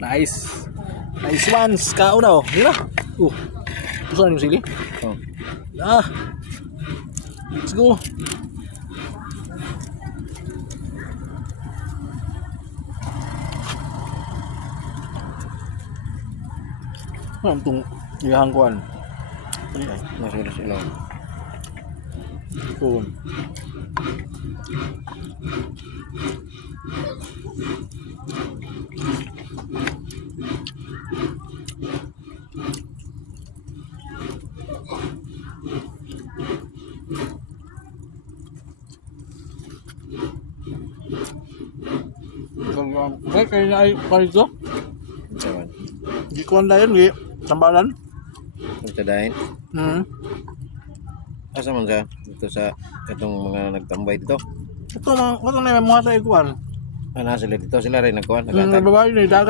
Nice. Nice ones. Kao na oh. Di na. Saan yung sili? Oh. Let's go. Ano itong ihangkuan? Ano yan? Nasulit sila. Kung kaya na ay parito? Sawan. Di ko na yan, di tambalan. Magtadahin. Asa man sa dito sa katong mga nagtambay dito. Ito na yung mga sa ikuan. Ana sila dito sila rin nagkuhan naghatag. Babae na dagat.